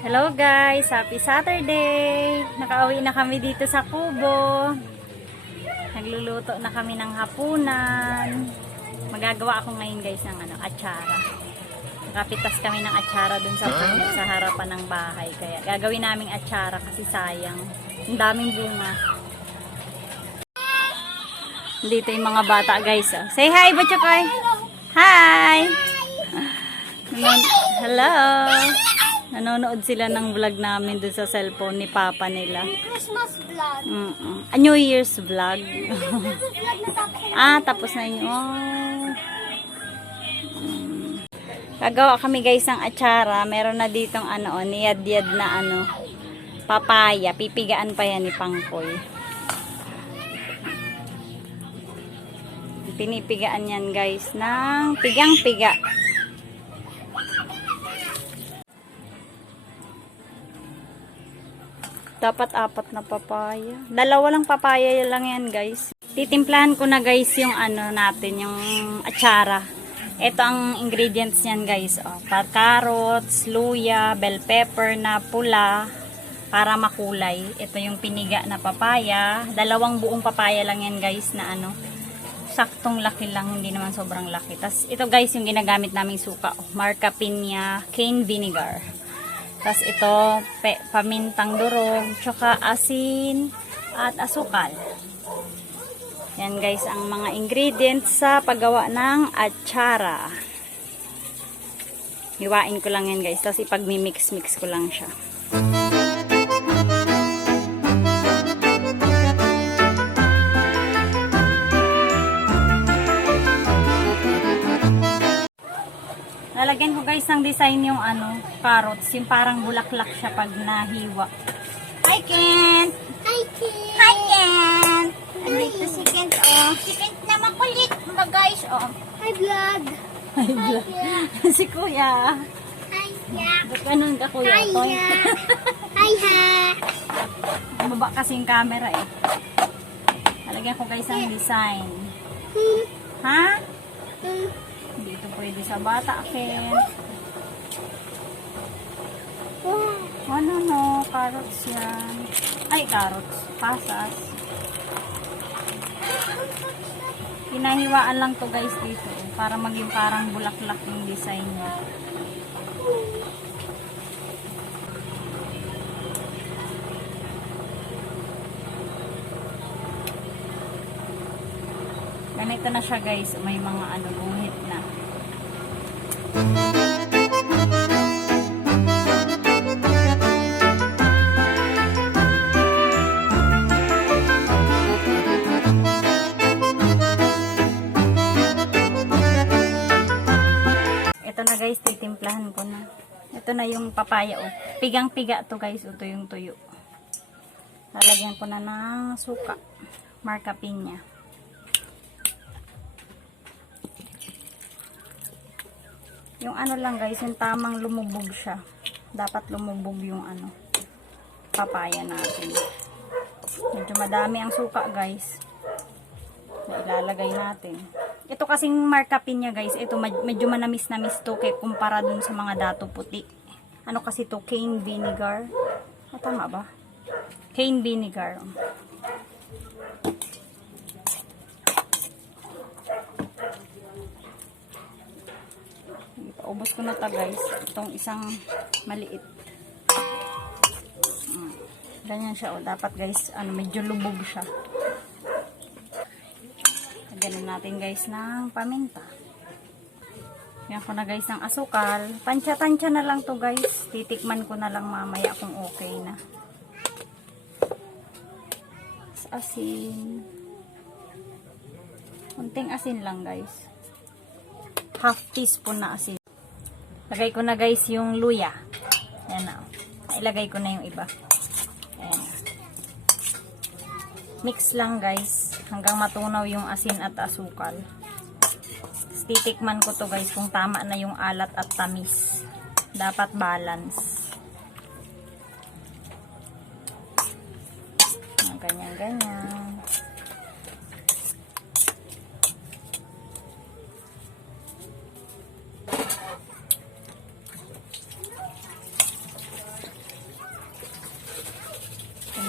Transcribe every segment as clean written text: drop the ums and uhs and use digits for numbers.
Hello guys! Happy Saturday! Nakauwi na kami dito sa Kubo. Nagluluto na kami ng hapunan. Magagawa ako ngayon guys ng atsara. Nakapitas kami ng atsara dun sa harapan ng bahay. Kaya gagawin naming atsara kasi sayang. Ang daming bunga. Dito yung mga bata guys. Oh. Say hi, Butchokoy! Hi! Hello! Nanonood sila ng vlog namin dun sa cellphone ni Papa nila. Christmas vlog. A New Year's vlog. Tapos na yun. Gagawa kami guys ng atsara. Meron na ditong niyad-yad na papaya. Pipigaan pa yan ni Pangkoy. Pinipigaan yan guys ng pigang-piga. Dapat 4 na papaya. 2 lang papaya lang yan guys. Titimplahan ko na guys yung natin, yung atsara. Ito ang ingredients niyan guys. Carrots, luya, bell pepper na pula para makulay. Ito yung piniga na papaya. 2 buong papaya lang yan guys na saktong laki lang, hindi naman sobrang laki. Tas ito guys yung ginagamit naming suka. Marca Piña cane vinegar. Tapos ito, pamintang durog, tsaka asin, at asukal. Yan guys, ang mga ingredients sa paggawa ng atsara. Hiwain ko lang yan guys, tapos ipag-mix-mix ko lang siya. Lalagyan ko guys ng design yung carrots, yung parang bulaklak siya pag nahiwa. Hi Kent! Hi, Kid. Hi Kent! Andito si Kent Si Kent na makulit mga guys Hi, vlog. Hi vlog. Si Kuya. Hi, yeah. Ba't ganun ka Kuya? Hi, Toy? yeah. Hi, ha. Baba kasi yung camera Lalagyan ko guys ang design. Ha? Hindi ito pwede sa bata, Ken. No, carrots yan. Ay, carrots. Pasas. Pinahiwaan lang to guys dito. Para maging parang bulaklak yung design niya. Ganito na siya guys. May mga guhit na. Ito na guys, titimplahan ko na. Ito na yung papaya Pigang-piga to guys, ito yung tuyo. Lalagyan ko na ng suka. Marca Piña. Yung lang guys, yung tamang lumubog siya. Dapat lumubog yung papaya natin. Medyo madami ang suka guys. Na ilalagay natin. Ito kasing Marca Piña guys, ito medyo manamis-namis to kumpara dun sa mga dato puti. Kasi to? Cane vinegar. Tama ba? Cane vinegar. Ubos ko na ta guys. Itong isang maliit. Ganyan siya dapat guys, medyo lubog siya. Lagyan natin guys ng paminta. Yan ko na guys ng asukal. Tansya-tansya na lang to guys. Titikman ko na lang mamaya kung okay na. Asin. Kunting asin lang guys. Half teaspoon na asin. Lagay ko na guys yung luya. Ayan na. Ilagay ko na yung iba. Ayan. Mix lang guys. Hanggang matunaw yung asin at asukal. Titikman ko to guys kung tama na yung alat at tamis. Dapat balance. Ganyan.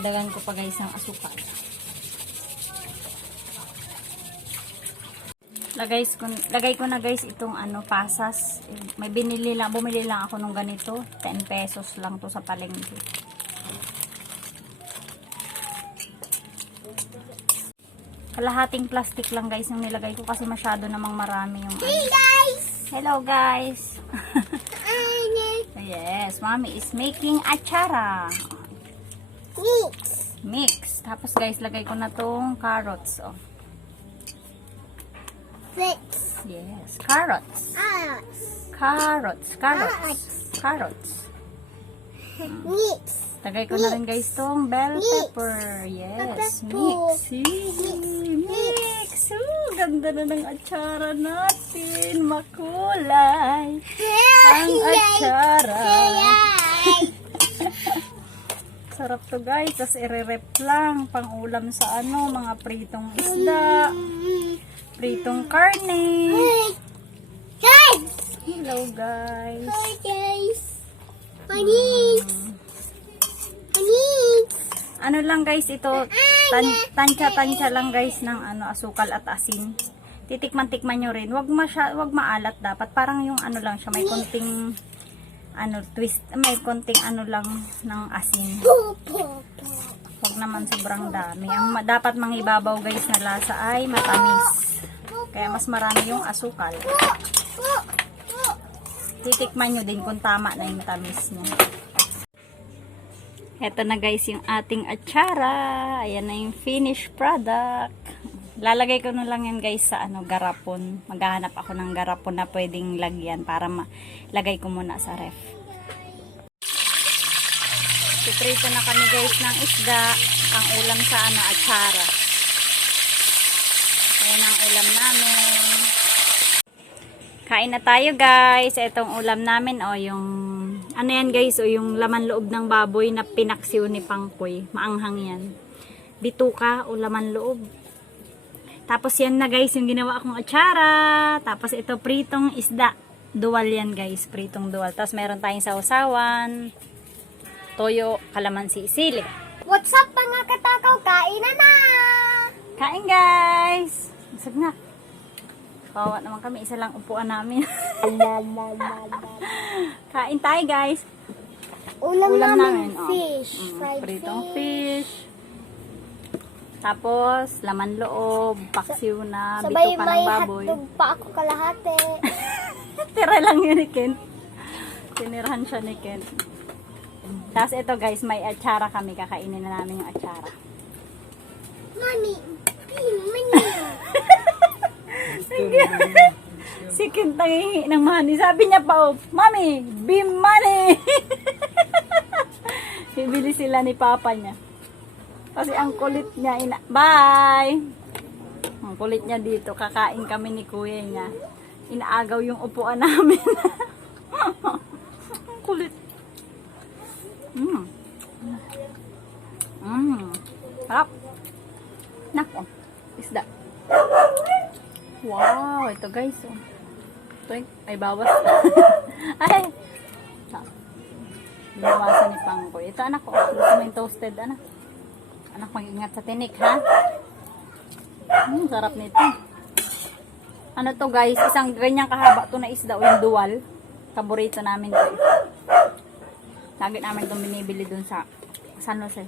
Dagdagan ko pa guys ng asukal. Lagay ko na guys itong pasas. Bumili lang ako nung ganito. 10 pesos lang to sa palengke. Kalahating plastic lang guys yung nilagay ko kasi masyado namang marami yung Hey guys! Hello guys! Yes, mommy is making atsara. Mix. Tapos guys, lagay ko na tong carrots. Oh. Yes, carrots. Carrots. Mix. Lagay ko na rin guys tong bell pepper. Yes, mix. Mix. Ganda na ng atsara natin. Makulay. Ang atsara. Sarap to guys. Tapos i-rep lang. Pang ulam sa mga pritong isda. Pritong karne. Guys! Hello guys. Hi guys! Ano lang guys ito, tansya lang guys ng asukal at asin. Titikman-tikman nyo rin. Wag maalat dapat. Parang yung lang siya, may konting twist, may konting lang ng asin. Wag naman sobrang dami. Ang dapat mangibabaw guys na lasa ay matamis. Kaya mas marami yung asukal. Titikman nyo din kung tama na yung matamis niya. Ito na guys yung ating atsara. Ayan na yung finished product. Lalagay ko na lang yan guys sa garapon. Maghahanap ako ng garapon na pwedeng lagyan para lagay ko muna sa ref. Piprito na kami guys ng isda. Ang ulam sa atsara. Ayan ang ulam namin. Kain na tayo guys. Itong ulam namin yung yan guys, yung laman loob ng baboy na pinaksiw ni Pangkoy. Maanghang yan. Bituka o laman loob. Tapos yan na guys, yung ginawa akong atsara. Tapos ito pritong isda. Dual yan guys, pritong dual. Tapos meron tayong sausawan, toyo, kalamansi, sili. What's up mga katakaw? Kain na! Kain guys! Masag na. Kawawa naman kami, isa lang upuan namin. Kain tayo guys. Ulam namin fish. Pritong fish. Tapos laman loob, paksiw na, sabay bituka ng may baboy. hotdog pa ako kalahati. Tira lang yun ni Kent. Tinirahan siya ni Kent. Tapos ito guys, may atsara kami. Kakainin na namin yung atsara. Mami, Si Kent nangihingi ng money. Sabi niya pa, Mami, be money! Bibili sila ni Papa niya. Kasi ang kulit niya. Bye! Ang kulit niya dito. Kakain kami ni kuya niya. Inaagaw yung upuan namin. Ang kulit. Sarap. Nako. Isda. Wow, ito guys. Ito ay bawas. Ay. Binawasan ni Pangkoy. Ito anak ko. Gusto mo yung toasted anak. Anak, mag-ingat sa tinik ha. Sarap nito. Ano to guys, isang ganyang kahaba to na isda o yung dual. Paborito namin to. Lagi namin itong binibili dun sa San Jose.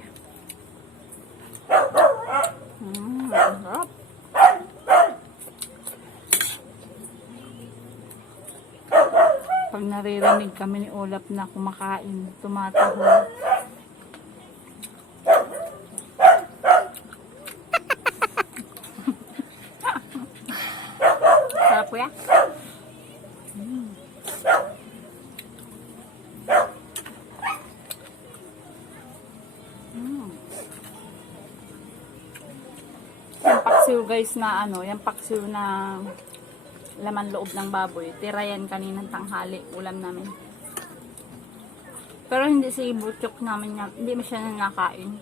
Sarap. Pag naririnig kami ni Olap na kumakain, tumataho. Sarap kuya. Yung paksiw guys na yung paksiw na laman loob ng baboy. Tira yan kaninang tanghali. Ulam namin. Pero hindi si Butchok namin hindi siya nakain.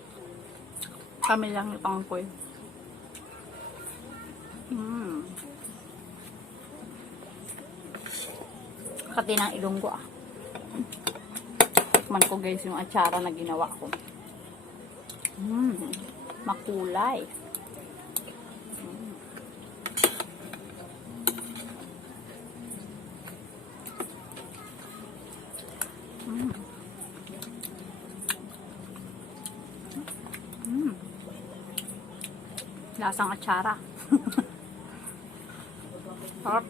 Kami lang yung Pangkoy. Kati ng ilonggo ah. Tikman ko guys yung atsara na ginawa ko. Makulay. Lasang atsara. Sarap.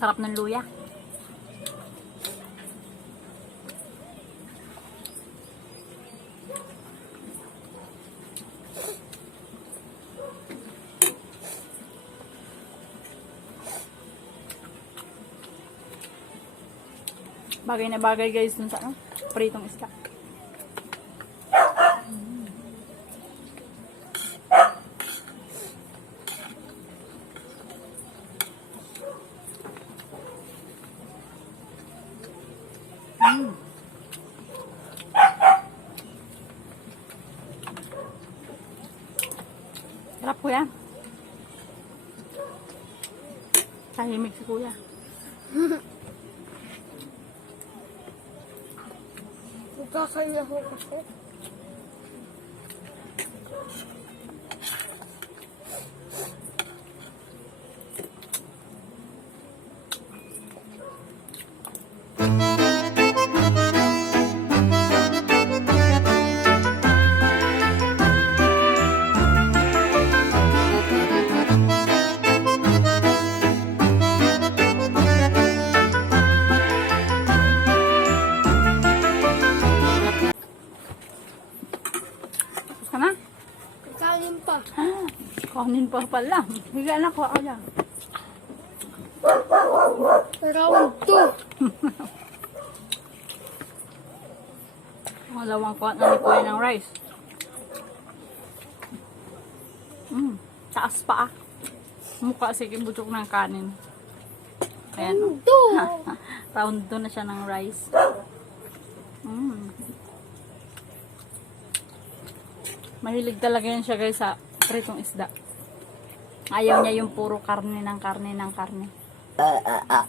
Sarap ng luya. Bagay na bagay guys dun sa pritong isda. Sarap kuya. Tahimik si kuya. Kakaya ko kasi. Sama? Kanin pa. Kanin pa pala. Higa na ko ako yan. Round 2. Malawang kuhat na ni kuya ng rice. Taas pa ah. Mukha sige butok ng kanin. Ayan. Round 2 na siya ng rice. Mahilig talaga yan siya guys sa pritong isda. Ayaw niya yung puro karne ng karne ng karne.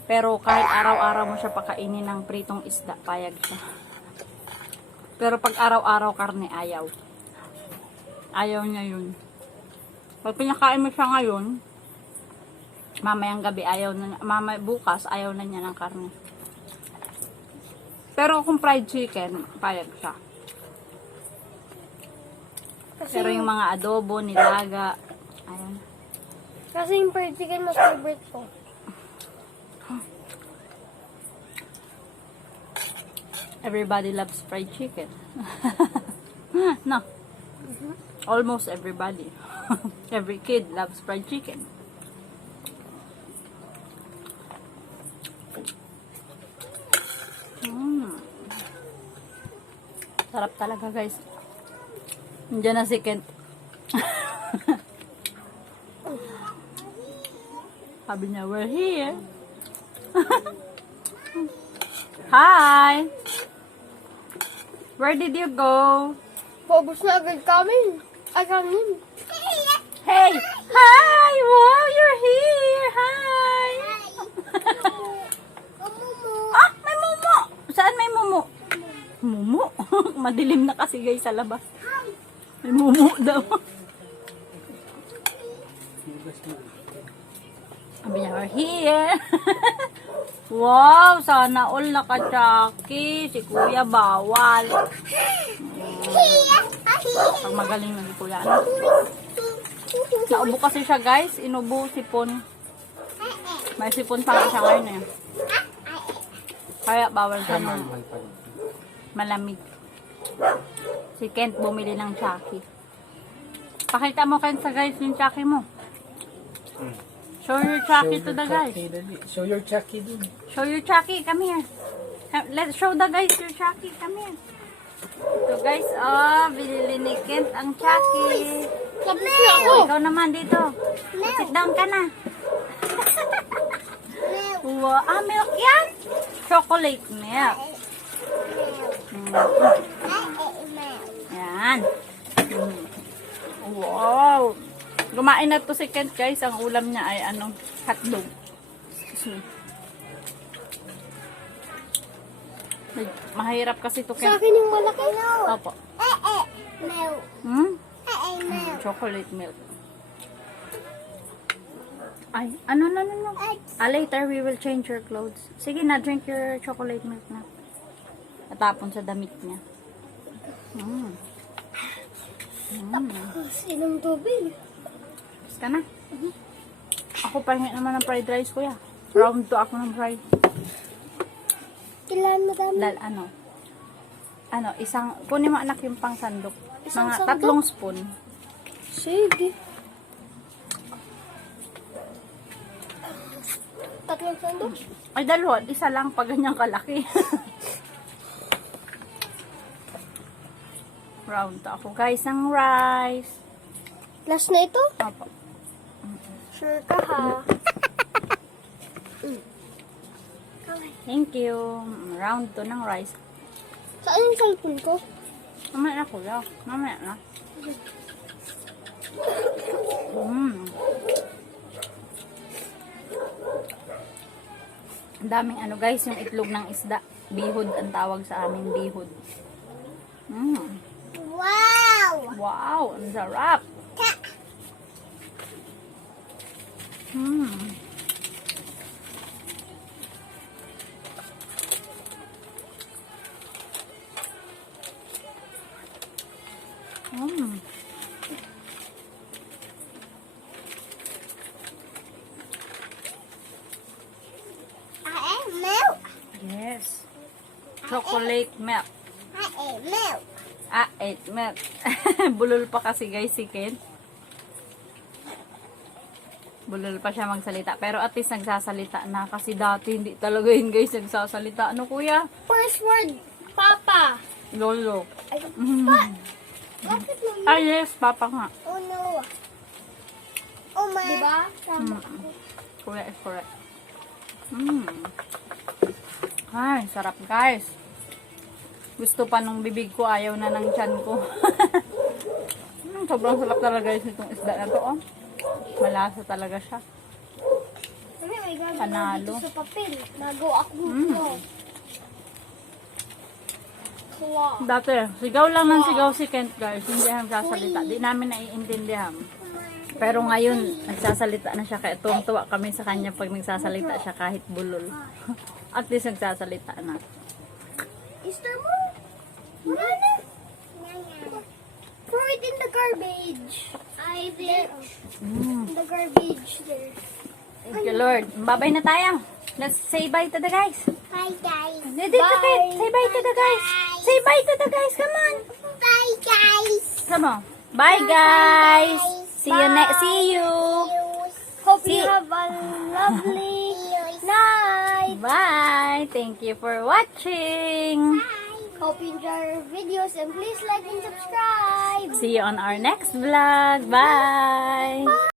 Pero kahit araw-araw mo siya pakainin ng pritong isda, payag siya. Pero pag araw-araw karne, ayaw. Ayaw niya yun. Pag pinakain mo siya ngayon, mamayang gabi ayaw na niya, bukas ayaw na niya ng karne. Pero kung fried chicken, payag siya. Pero yung mga adobo, nilaga, ayun. Kasi yung fried chicken mas favorite ko. Everybody loves fried chicken. No. Almost everybody. Every kid loves fried chicken. Sarap talaga guys. Nandiyan na si Kent. Sabi niya, we're here. Hi! Where did you go? Paubos na agad kami. Ay, kanin. Hey! Hi! Wow, you're here! Hi! Ah! May mumu! Saan may mumu? Mumu? Madilim na kasi guys sa labas. May mumu daw. Sabi niya, we're here. Wow, sana all naka-chucky. Si kuya bawal. Pag magaling na si kuya. Ano? Naubo kasi siya guys. Inubo sipon. May sipon pa siya ngayon eh. Kaya bawal siya ng malamig. Si Kent bumili ng chucky. Pakita mo Kent sa guys yung chucky mo. Show your chucky to the guys. Show your chucky din. Show your chucky. Come here. Let's show the guys your chucky. Come here. So guys, oh, binili ni Kent ang chucky. Tapos na ako. Ikaw naman dito. Sit down ka na. Wow, milk yan? Chocolate milk. Yan. Wow. Lumain na to si Kent guys. Ang ulam niya ay hotdog. Excuse me. Mahirap kasi to. Sa akin yung malaki. Opo. Milk. Hmm? Milk. Chocolate milk. Ay, ano. Later we will change your clothes. Sige na, drink your chocolate milk na. Natapon sa damit niya. Inom tubig. Basta na. Ako pahingin naman ng fried rice, kuya. Round 2 ako ng fried. Kailan mo dami? Isang, kunin mo anak yung pang sandok. Isang Mga sandok? 3 spoon. Sige. 3 sandok? Ay, 2. Isa lang pag ganyang kalaki. Round 2 ako, guys, ng rice. Last na ito? Opo. Sure ka ha? Thank you. Round 2 ng rice. Saan yung cellphone ko? Mamaya na, kuya. Mamaya na. Ang daming guys, yung itlog ng isda. Bihod ang tawag sa amin, bihod. Wow! Wow, ang sarap. Milk. Yes. Chocolate milk. Milk. Milk. Bulol pa kasi guys si Ken. Bulol pa siya magsalita. Pero at least nagsasalita na. Kasi dati hindi talaga yun guys nagsasalita. Ano kuya? First word, Papa. Lolo. Ay, pa. Bakit mo? Ah yes, papa nga. Oh no. Oh my. Diba? Tama. Kuya is correct. Ay, sarap guys. Gusto pa nung bibig ko, ayaw na ng tiyan ko. Sobrang sarap talaga guys itong isda na to. Oh. Malasa talaga siya. May gagawin Panalo. dito sa papel. Bago ako Claw. Dati, sigaw lang ng sigaw si Kent guys. Hindi siya nagsasalita. Di namin naiintindihan. Pero ngayon, nagsasalita na siya. Kaya tuwang-tuwa kami sa kanya pag nagsasalita siya kahit bulol. At least nagsasalita na. Easter mo? Wala na. Throw it in the garbage. I there. In the garbage there. Thank you Lord. Babay na tayo. Let's say bye to the guys. Bye guys. Say bye to the guys. Say bye to the guys. Come on. Bye guys. Come on. Bye guys. See you next. See you. Hope you have a lovely night. Bye. Thank you for watching. Hope you enjoy our videos and please like and subscribe. See you on our next vlog. Bye.